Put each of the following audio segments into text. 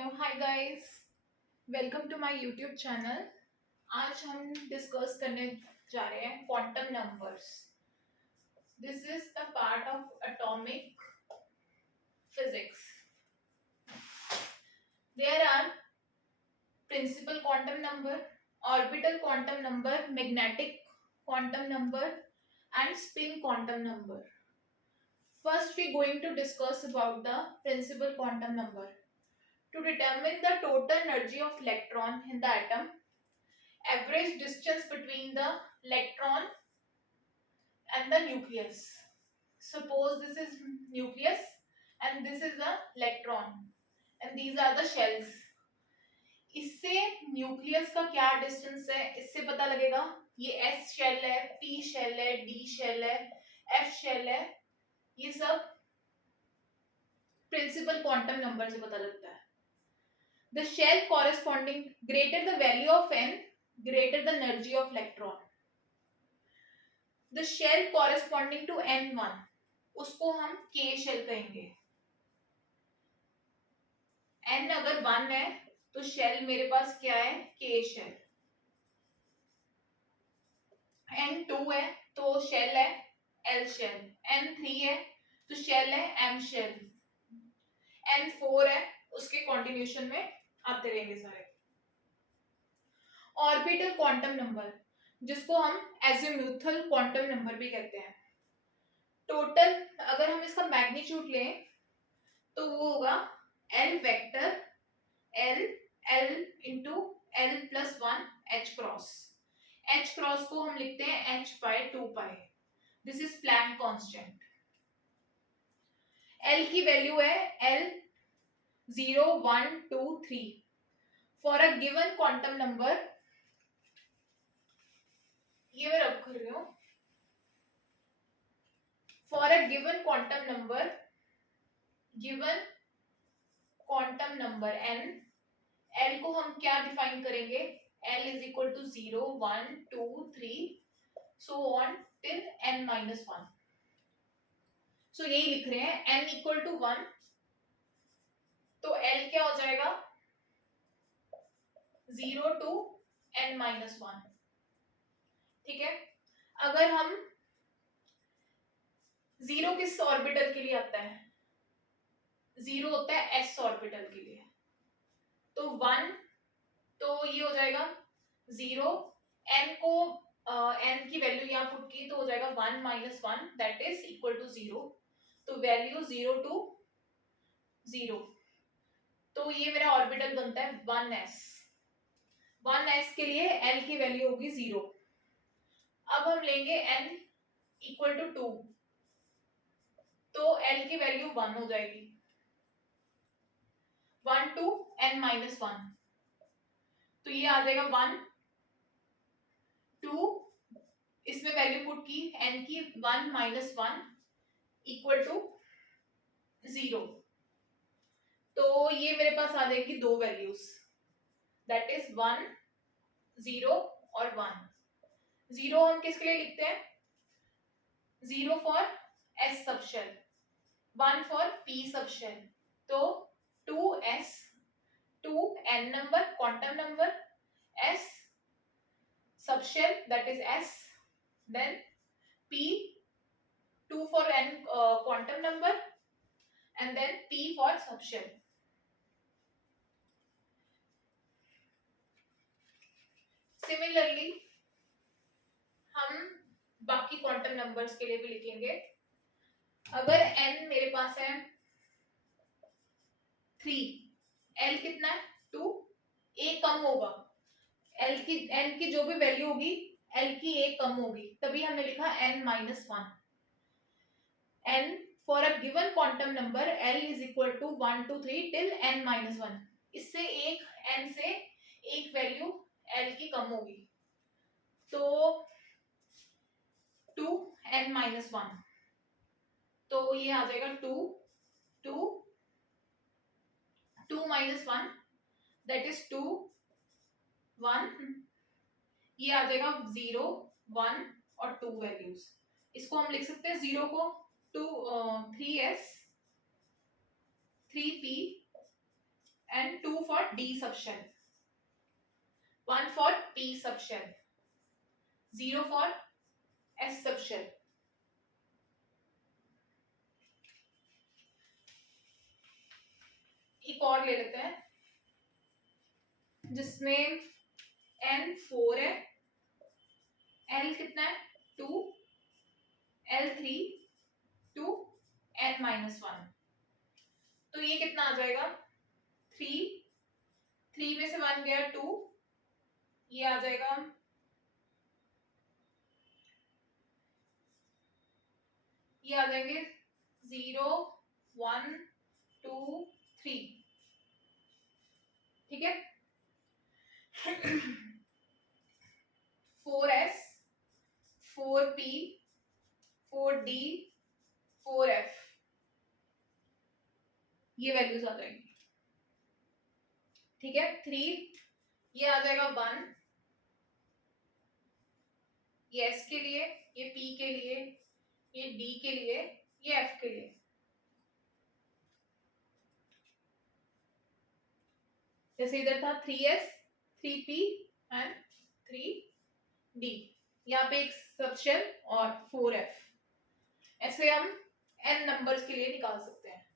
Hello hi guys, welcome to my YouTube channel. आज हम discuss करने जा रहे हैं quantum numbers. This is the part of atomic physics. There are principal quantum number, orbital quantum number, magnetic quantum number and spin quantum number. First we going to discuss about the principal quantum number. To determine the total energy of electron in the atom, average distance between the electron and the nucleus. Suppose this is nucleus and this is the electron and these are the shells. इससे nucleus का क्या distance है इससे पता लगेगा. ये S shell है, P shell है, डी शेल है, एफ शेल है. ये सब प्रिंसिपल क्वांटम नंबर से पता लगता है. The shell corresponding greater the value of n, greater the energy of electron. The shell corresponding to n1 उसको हम k shell कहेंगे. n अगर 1 है तो shell मेरे पास क्या है, k shell. n2 है तो shell है l shell. n3 है तो shell है m shell. n4 है उसके कंटिन्यूएशन में आते रहेंगे सारे. ऑर्बिटल क्वांटम नंबर जिसको हम एजिम्यूथल क्वांटम नंबर भी कहते हैं. टोटल अगर हम इसका मैग्नीट्यूड लें तो वो होगा L vector L L into L plus 1 H cross. H cross को हम लिखते हैं H by 2 pi. This is Planck constant. L की वैल्यू है L 0 1 2 3 for a given quantum number. ये मैं रब कर रही हूं. For a given quantum number n, l को हम क्या डिफाइन करेंगे, l is equal to 0 1 2 3 so on till n minus 1. सो यही लिख रहे हैं n इक्वल टू 1 तो l क्या हो जाएगा 0 टू n माइनस 1. ठीक है. अगर हम 0 किस ऑर्बिटल के लिए आता है, 0 होता है s ऑर्बिटल के लिए. तो 1 तो ये हो जाएगा 0. n को n की वैल्यू यहाँ पुट की तो हो जाएगा 1 minus 1 that is equal to 0. तो वैल्यू 0 टू 0. तो ये मेरा ऑर्बिटल बनता है 1s. 1s के लिए l की वैल्यू होगी 0. अब हम लेंगे n इक्वल टू 2 तो l की वैल्यू 1 हो जाएगी. 1 टू n माइनस 1 तो ये आ जाएगा 1 2 इसमें वैल्यू पुट की n की 1 माइनस 1 इक्वल टू 0. तो ये मेरे पास आ जाएगी दो वैल्यूज दैट इज 1 0 और 1. 0 हम किसके लिए लिखते हैं, 0 for s subshell, 1 for p subshell. तो 2s 2 n number quantum number, s subshell that is s, then p 2 for n quantum number and then p for subshell. Similarly हम बाकी quantum numbers के लिए भी लिखेंगे. अगर n मेरे पास है 3, l कितना है 2, a कम होगा. n की जो भी वैल्यू होगी l की a कम होगी तभी हमने लिखा n minus 1. n for a given quantum number l is equal to 1 2 3 till n minus 1. इससे एक n से एक वैल्यू l की कम होगी तो 2 n माइनस 1. तो ये आ जाएगा 2 2 2 माइनस 1 दैट इज 2 1. ये आ जाएगा 0 1 और 2 वैल्यूज. इसको हम लिख सकते हैं 0 को 3s 3p and 2 2 for D subshell, 1 for P subshell, 0 for S subshell. एक और ले लेते हैं जिसमें N 4 है, L कितना है 2, L 3, 2, N -1. तो ये कितना आ जाएगा 3, 3 में से 1 गया 2, ये आ जाएगा ये आ जाएंगे 0, 1, 2, 3. ठीक है 4S, 4P, 4D, 4F, ये वैल्यूज आ जाएंगी. ठीक है 3, ये आ जाएगा 1, ये S के लिए, ये P के लिए, ये D के लिए, ये F के लिए. जैसे इधर था 3S, 3P एंड 3D, यहाँ पे एक सबशेल और 4F. ऐसे हम n नंबर्स के लिए निकाल सकते हैं.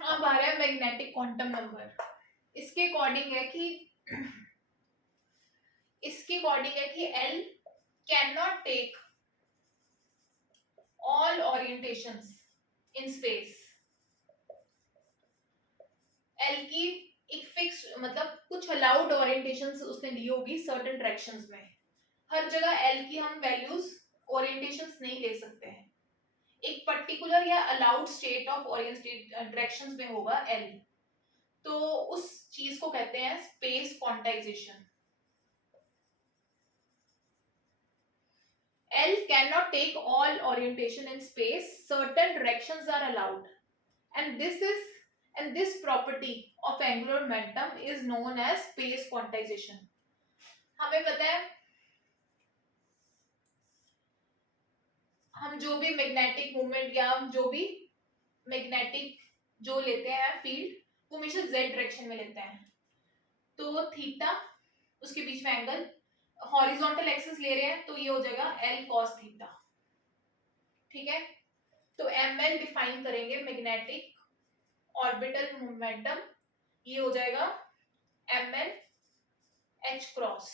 अब आ रहा है मैग्नेटिक क्वांटम नंबर. इसके अकॉर्डिंग है कि L cannot take all orientations in space. L की एक फिक्स मतलब कुछ अलाउड ओरिएंटेशंस उसने ली होगी सर्टेन डायरेक्शंस में. हर जगह L की हम वैल्यूज ओरिएंटेशंस नहीं ले सकते हैं. एक पर्टिकुलर या अलाउड स्टेट ऑफ डायरेक्शंस में होगा L. तो उस चीज को कहते हैं space quantization. L cannot take all orientation in space. Certain directions are allowed, and this property of angular momentum is known as space quantization. हमें पता है हम जो भी मैग्नेटिक मूवमेंट या हम जो भी मैग्नेटिक जो लेते हैं फील्ड वो हमेशा z डायरेक्शन में लेते हैं. तो थीटा उसके बीच में एंगल हॉरिजॉन्टल एक्सिस ले रहे हैं तो ये हो जाएगा L cos थीटा. ठीक है तो ml डिफाइन करेंगे मैग्नेटिक ऑर्बिटल मोमेंटम. ये हो जाएगा ml h क्रॉस.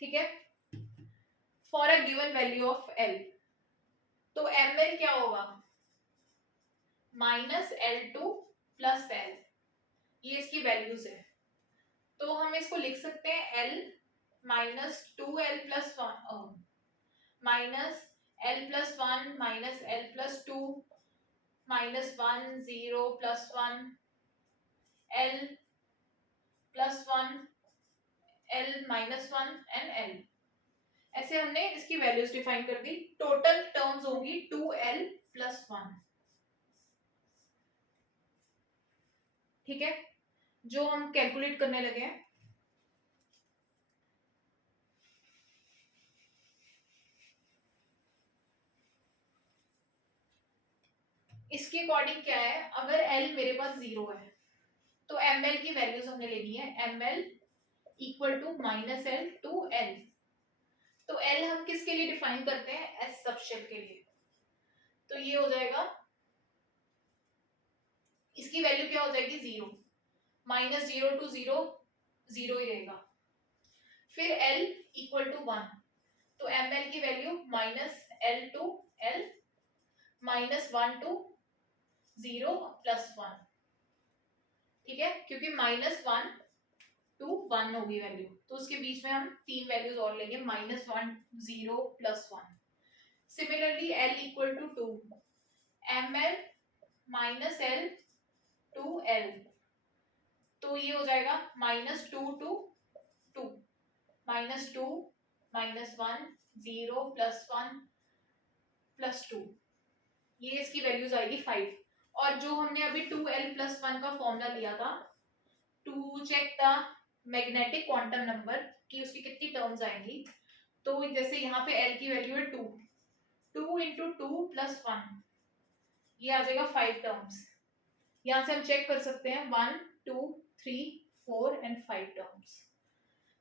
ठीक है for a given value of L. तो ml क्या होगा -L2 प्लस L. ये इसकी वैल्यूज है. तो हम इसको लिख सकते हैं L -2L plus 1 -L plus 1 -L plus 2 -1 0 plus 1 L plus 1 L -1 and L. ऐसे हमने इसकी वैल्यूज डिफाइन कर दी. टोटल टर्म्स होंगी 2L प्लस 1. ठीक है जो हम कैलकुलेट करने लगे हैं. इसके अकॉर्डिंग क्या है अगर L मेरे पास 0 है तो ml की वैल्यूज हमने लेनी है. ml equal to -L to L. तो L हम किसके लिए डिफाइन करते हैं S सबशेल के लिए. तो ये हो जाएगा इसकी वैल्यू क्या हो जाएगी 0. -0 टू 0 0 ही रहेगा. फिर L इक्वल टू 1 तो ml की value -L to L -1 to 0 plus 1. ठीक है क्योंकि -1 टू 1 होगी वैल्यू तो उसके बीच में हम 3 वैल्यूज और लेंगे -1 0 plus 1. Similarly L equal to 2 ml -L to L. तो ये हो जाएगा -2 टू 2 -2 -1 0 प्लस 1 प्लस 2. ये इसकी वैल्यूज आएगी 5. और जो हमने अभी 2l+1 का फॉर्मूला लिया था to check the magnetic quantum number कि उसकी कितनी टर्म्स आएंगी, तो जैसे यहाँ पे l की वैल्यू है 2, 2 इंटू 2+1, ये आ जाएगा 5 टर्म्स। यहाँ से हम चेक कर सकते हैं 1 2 3 4 एंड 5 टर्म्स।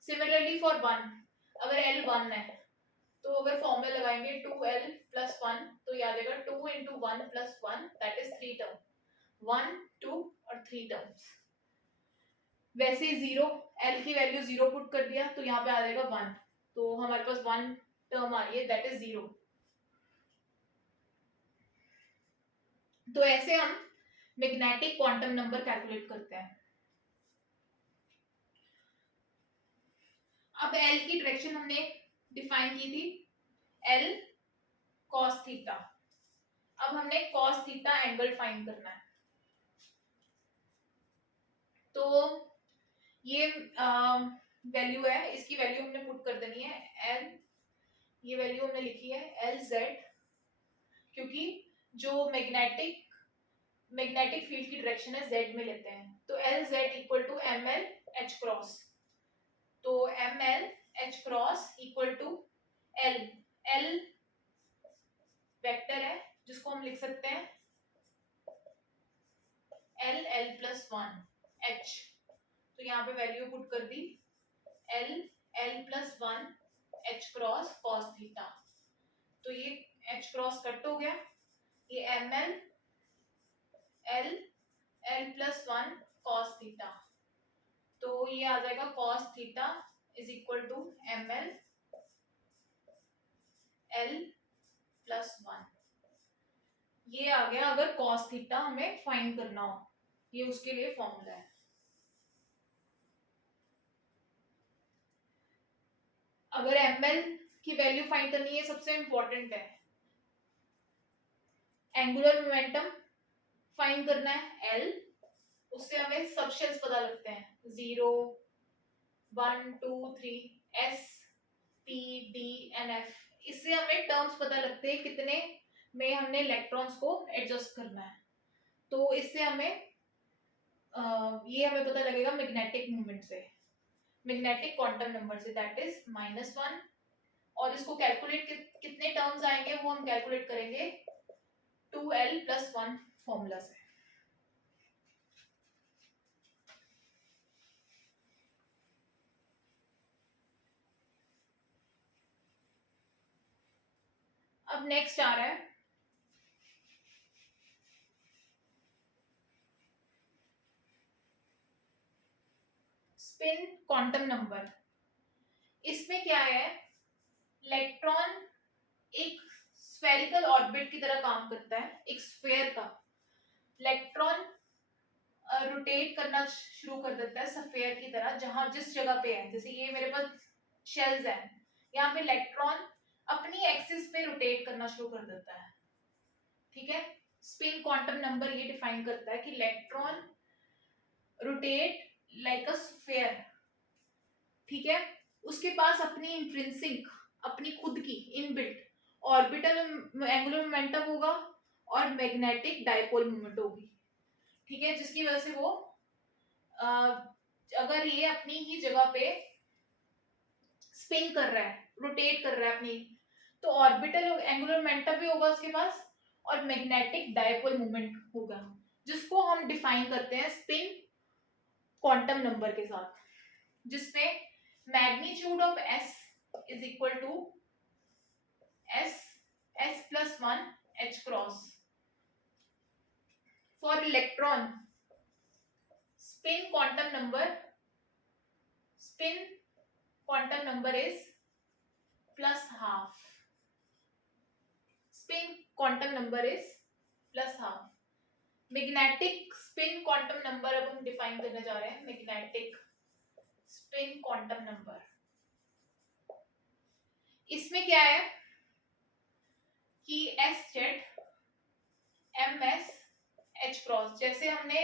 सिमिलरली फॉर 1, अगर l 1 है तो अगर फॉर्मूला लगाएंगे 2l+1 तो ये आ जाएगा 2 इंटू 1+1 दैट इज 3 टर्म, 1 2 और 3 टर्म्स। वैसे ही 0, l की वैल्यू 0 पुट कर दिया तो यहाँ पे आ जाएगा 1, तो हमारे पास 1 टर्म आ रही है दैट इज 0। तो ऐसे हम मैग्नेटिक क्वांटम नंबर कैलकुलेट करते हैं। अब L की डायरेक्शन हमने डिफाइन की थी L cos थीटा। अब हमने cos थीटा एंगल फाइंड करना है, तो ये वैल्यू है, इसकी वैल्यू हमने पुट कर देनी है L, ये वैल्यू हमने लिखी है LZ, क्योंकि जो मैग्नेटिक फील्ड की डायरेक्शन है Z में लेते हैं, तो LZ equal to ML H cross, तो ML H cross equal to L, L vector है जिसको हम लिख सकते हैं L+1 H, तो यहाँ पे वैल्यू पुट कर दी L+1 H cross cos theta, तो ये H क्रॉस कट हो गया, ये ML L+1 cos थीटा, तो ये आ जाएगा cos theta is equal to ML L+1, ये आ गया अगर cos थीटा हमें फाइंड करना हो, ये उसके लिए फॉर्मूला है। अगर ML की वैल्यू फाइंड करनी है, सबसे इंपॉर्टेंट है एंगुलर मोमेंटम फाइंड करना है L, उससे हमें सब शेल्स पता लगते हैं 0 1 2 3 S P D and F, इससे हमें टर्म्स पता लगते हैं कितने में हमने इलेक्ट्रॉन्स को एडजस्ट करना है, तो इससे हमें ये हमें पता लगेगा मैग्नेटिक मोमेंट से, magnetic quantum number say that is -1, और इसको कैलकुलेट कितने टर्म्स आएंगे वो हम कैलकुलेट करेंगे 2l+1 फॉर्मूला से। अब नेक्स्ट आ रहा है स्पिन क्वांटम नंबर। इसमें क्या है, इलेक्ट्रॉन एक स्फेरिकल ऑर्बिट की तरह काम करता है, एक स्फीयर का इलेक्ट्रॉन रोटेट करना शुरू कर देता है स्फीयर की तरह, जहां जिस जगह पे है, जैसे ये मेरे पास शेल्स है, यहाँ पे इलेक्ट्रॉन अपनी एक्सिस पे रोटेट करना शुरू कर देता है, ठीक है। स्पिन क्वांटम नंबर ये डिफाइन करता है कि electron rotate like a sphere, ठीक है, उसके पास अपनी इंट्रिंसिक, अपनी खुद की इनबिल्ट ऑर्बिटल एंगुलर मोमेंटम होगा और मैग्नेटिक डाइपोल मोमेंट होगी, ठीक है, जिसकी वजह से वो अगर ये अपनी ही जगह पे स्पिन कर रहा है, रोटेट कर रहा है अपनी, तो ऑर्बिटल एंगुलर मोमेंटम भी होगा उसके पास और मैग्नेटिक डाइपोल मोमेंट होगा, जिसको हम डिफाइन करते हैं स्पिन क्वांटम नंबर के साथ, जिसमें magnitude of S is equal to S+1 H cross. For electron spin quantum number is +12, spin quantum number is +12। Magnetic spin quantum number अब हम डिफाइन करने जा रहे हैं, मैग्नेटिक स्पिन क्वांटम नंबर। इसमें क्या है कि SZ MS H क्रॉस, जैसे हमने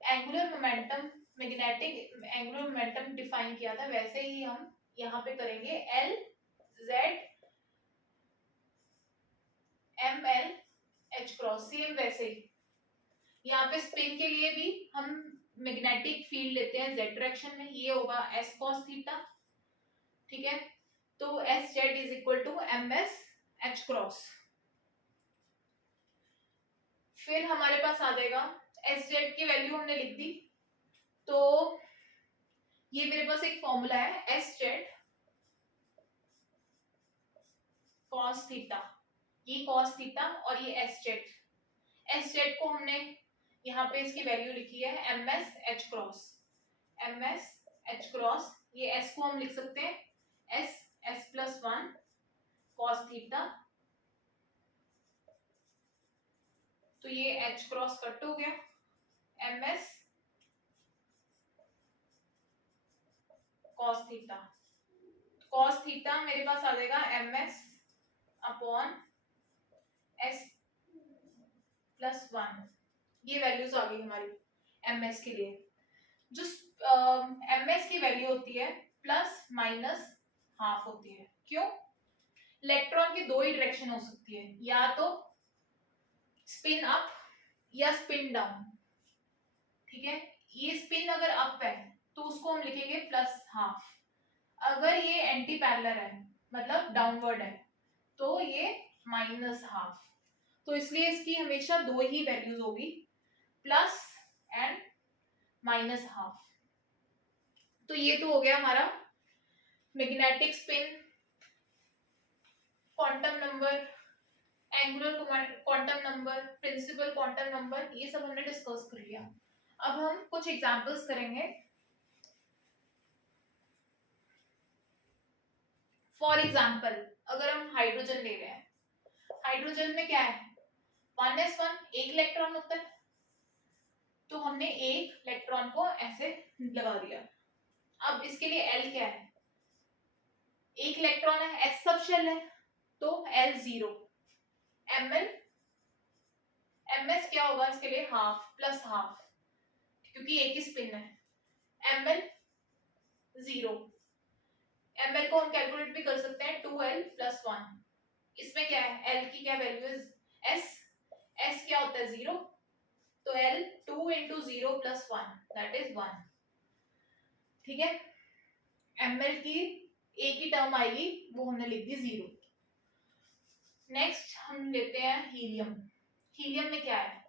angular momentum magnetic angular momentum define किया था, वैसे ही हम यहाँ पे करेंगे LZ ML H cross, same वैसे ही यहाँ पे स्पिन के लिए भी हम मैग्नेटिक फील्ड लेते हैं जेड डायरेक्शन में, ये होगा एस कॉस थीटा, ठीक है। तो S Z is equal to M S H cross. फिर हमारे पास आ जाएगा एस जेड की वैल्यू हमने लिख दी, तो ये मेरे पास एक फॉर्मूला है एस जेड कॉस थीटा, ये कॉस थीटा और ये एस जेड। एस जेड को हमने यहाँ पे इसकी वैल्यू लिखी है M S H cross, M S H cross. ये एस को हम लिख सकते हैं S S plus one cos theta, तो ये एच क्रॉस कट हो गया, M S cos theta, cos theta मेरे पास आ जाएगा M S upon S plus one. ये वैल्यूज आ गई हमारी एम एस के लिए। जो एम एस की वैल्यू होती है प्लस माइनस हाफ होती है। क्यों? इलेक्ट्रॉन की दो ही डायरेक्शन हो सकती है, या तो स्पिन अप या स्पिन डाउन, ठीक है। ये स्पिन अगर अप है तो उसको हम लिखेंगे प्लस हाफ, अगर ये एंटी पैरेलल है मतलब डाउनवर्ड है तो ये माइनस हाफ। तो इसलिए इसकी हमेशा दो ही वैल्यूज होगी, प्लस एंड माइनस हाफ। तो ये तो हो गया हमारा magnetic spin, quantum number, angular quantum number, principal quantum number, ये सब हमने डिस्कस कर लिया। अब हम कुछ एग्जांपल्स करेंगे। फॉर एग्जांपल अगर हम हाइड्रोजन ले रहे हैं, हाइड्रोजन में क्या है 1s1, एक इलेक्ट्रॉन होता है, तो हमने एक इलेक्ट्रॉन को ऐसे लगा दिया। अब इसके लिए L क्या है, एक इलेक्ट्रॉन है, S सब शेल है, तो L 0, Ml Ms क्या होगा इसके लिए हाफ प्लस हाफ, क्योंकि एक ही स्पिन है, Ml 0। Ml को हम कैलकुलेट भी कर सकते हैं 2L प्लस 1। इसमें क्या है L की क्या वैल्यू है S क्या होता है 0, तो L 2 into 0 plus 1 that is 1, ठीक है। Ml की एक ही टर्म आएगी, वो हमने लिख दी 0। नेक्स्ट हम लेते हैं हीलियम। हीलियम में क्या है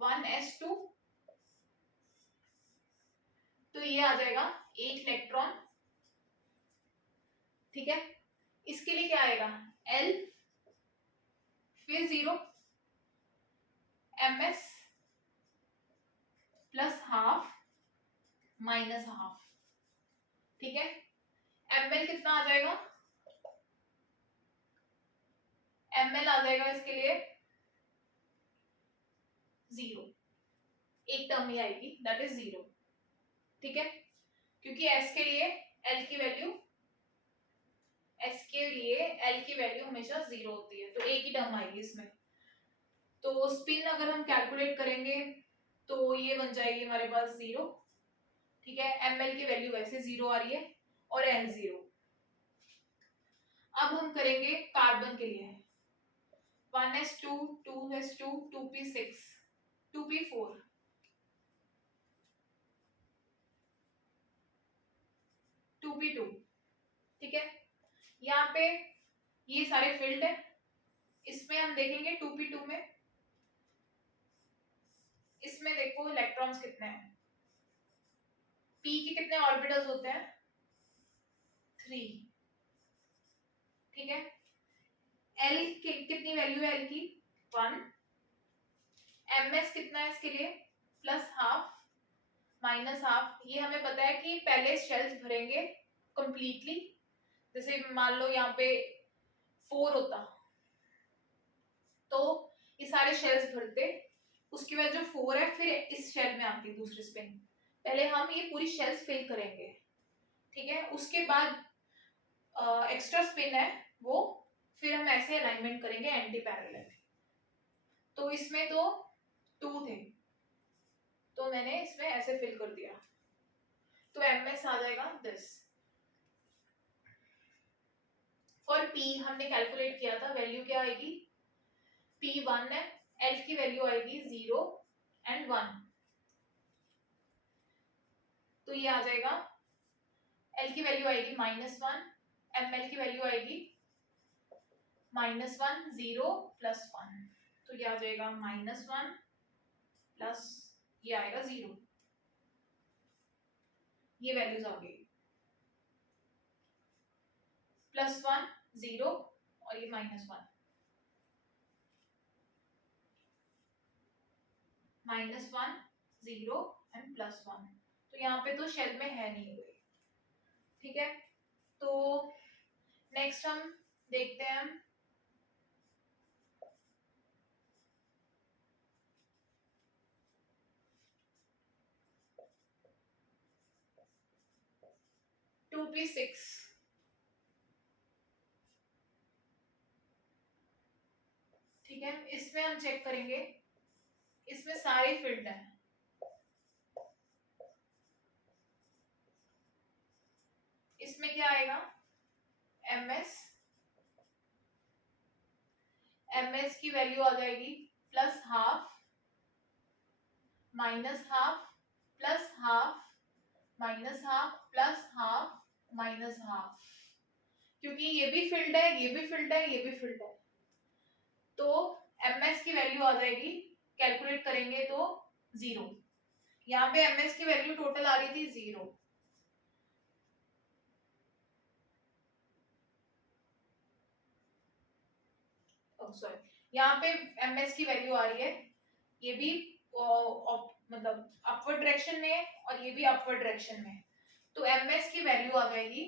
1s2, तो ये आ जाएगा एक इलेक्ट्रॉन, ठीक है। इसके लिए क्या आएगा L फिर 0, Ms plus half minus half, ठीक है। Ml कितना आ जाएगा, Ml आ जाएगा इसके लिए 0, एक टर्म ही आएगी दैट इज 0, ठीक है। क्योंकि S के लिए L की वैल्यू हमेशा 0 होती है, तो एक ही टर्म आएगी इसमें। तो स्पिन अगर हम कैलकुलेट करेंगे तो ये बन जाएगी हमारे पास 0, ठीक है। Ml की वैल्यू वैसे 0 आ रही है और L 0। अब हम करेंगे कार्बन के लिए 1s2, 2s2, 2p6, 2p4, 2p2, ठीक है। यहाँ पे ये सारे फील्ड है, इसमें हम देखेंगे 2p2 में, इसमें देखो इलेक्ट्रॉन्स कितने हैं, p के कितने ऑर्बिटल्स होते हैं 3, ठीक है। L की कितनी वैल्यू है L की 1, Ms कितना है इसके लिए प्लस हाफ माइनस हाफ। ये हमें पता है कि पहले शेल्स भरेंगे कंप्लीटली, जैसे मान लो यहाँ पे 4 होता तो ये सारे शेल्स भरते, उसके बाद जो 4 है फिर इस शेल में आती है दूसरी स्पिन, पहले हम ये पूरी शेल्स फिल करेंगे, ठीक है। उसके बाद एक्स्ट्रा स्पिन है वो फिर हम ऐसे अलाइनमेंट करेंगे एंटी पैरेलल। तो इसमें तो 2 थे, तो मैंने इसमें ऐसे फिल कर दिया, तो Ms आ जाएगा दिस। फॉर P हमने कैलकुलेट किया था, वैल्यू क्या आएगी P1 है, L की वैल्यू आएगी 0, एंड 1। तो ये आ जाएगा, एल की वैल्यू आएगी -1, एम एल की वैल्यू आएगी -1, 0 प्लस 1। तो ये आ जाएगा -1 प्लस ये आएगा 0। ये वैल्यूज आ गई, +1 0 और ये -1, -1 0 एंड +1। तो यहाँ पे तो शेल में है नहीं कोई, ठीक है। तो नेक्स्ट हम देखते हैं 2p6। ठीक है, इसमें हम चेक करेंगे, इसमें सारे फील्ड हैं। इसमें क्या आएगा, ms की वैल्यू आ जाएगी +½ -½ +½ -½ +½ -½ क्योंकि ये भी फील्ड है, ये भी फील्ड है, ये भी फील्ड है। तो ms की वैल्यू आ जाएगी, कैलकुलेट करेंगे तो 0। यहाँ पे ms की वैल्यू टोटल आ रही थी 0। सॉरी, यहाँ पे ms की वैल्यू आ रही है, ये भी मतलब अपवर्ड डायरेक्शन में और ये भी अपवर्ड डायरेक्शन में। तो ms की वैल्यू आ जाएगी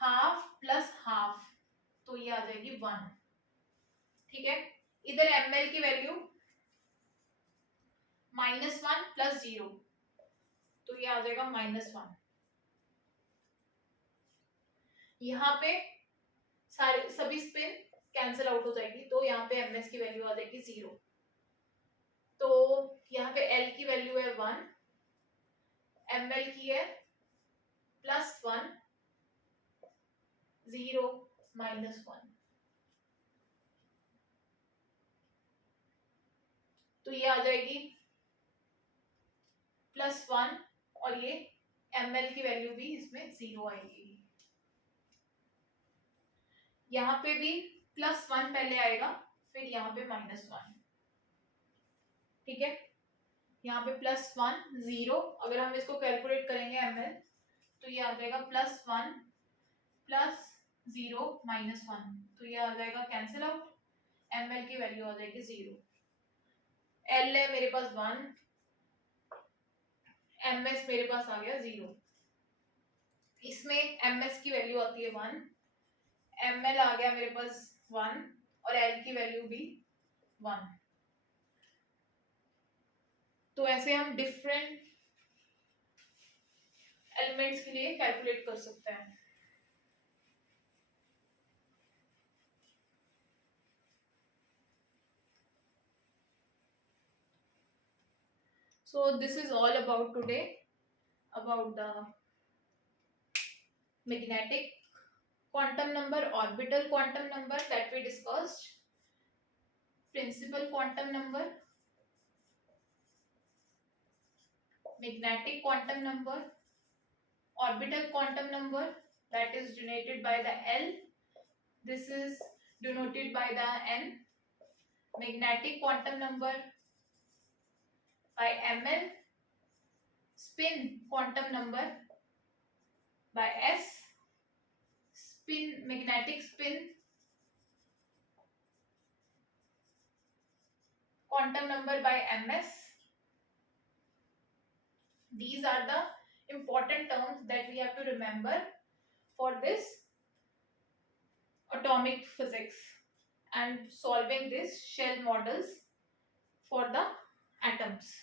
½ + ½ तो ये आ जाएगी 1। ठीक है, इधर ml की वैल्यू -1 + 0 तो ये आ जाएगा -1। यहाँ पे सारे सभी स्पिन कैंसिल आउट हो जाएगी, तो यहाँ पे ms की वैल्यू आ जाएगी 0। तो यहाँ पे l की वैल्यू है 1, ml की है +1 0 -1। तो ये आ जाएगी +1 और ये ml की वैल्यू भी इसमें 0 आएगी। यहाँ पे भी +1 पहले आएगा, फिर यहाँ पे -1। ठीक है, यहाँ पे +1 0, अगर हम इसको कैलकुलेट करेंगे ml तो ये आ जाएगा +1 + 0 -1 तो ये आ जाएगा कैंसिल आउट, ml की वैल्यू आ जाएगी 0। l है मेरे पास 1, ms मेरे पास आ गया 0। इसमें ms की वैल्यू आती है 1, ml आ गया मेरे पास 1 और l की वैल्यू भी 1। तो ऐसे हम डिफरेंट एलिमेंट्स के लिए कैलकुलेट कर सकते हैं। So this is all about today, about the magnetic quantum number, orbital quantum number that we discussed, principal quantum number, magnetic quantum number, orbital quantum number that is denoted by the L, this is denoted by the N, magnetic quantum number by ml, spin quantum number by S, spin magnetic spin quantum number by ms. These are the important terms that we have to remember for this atomic physics and solving this shell models for the atoms.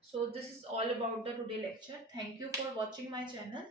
So this is all about the today lecture. Thank you for watching my channel.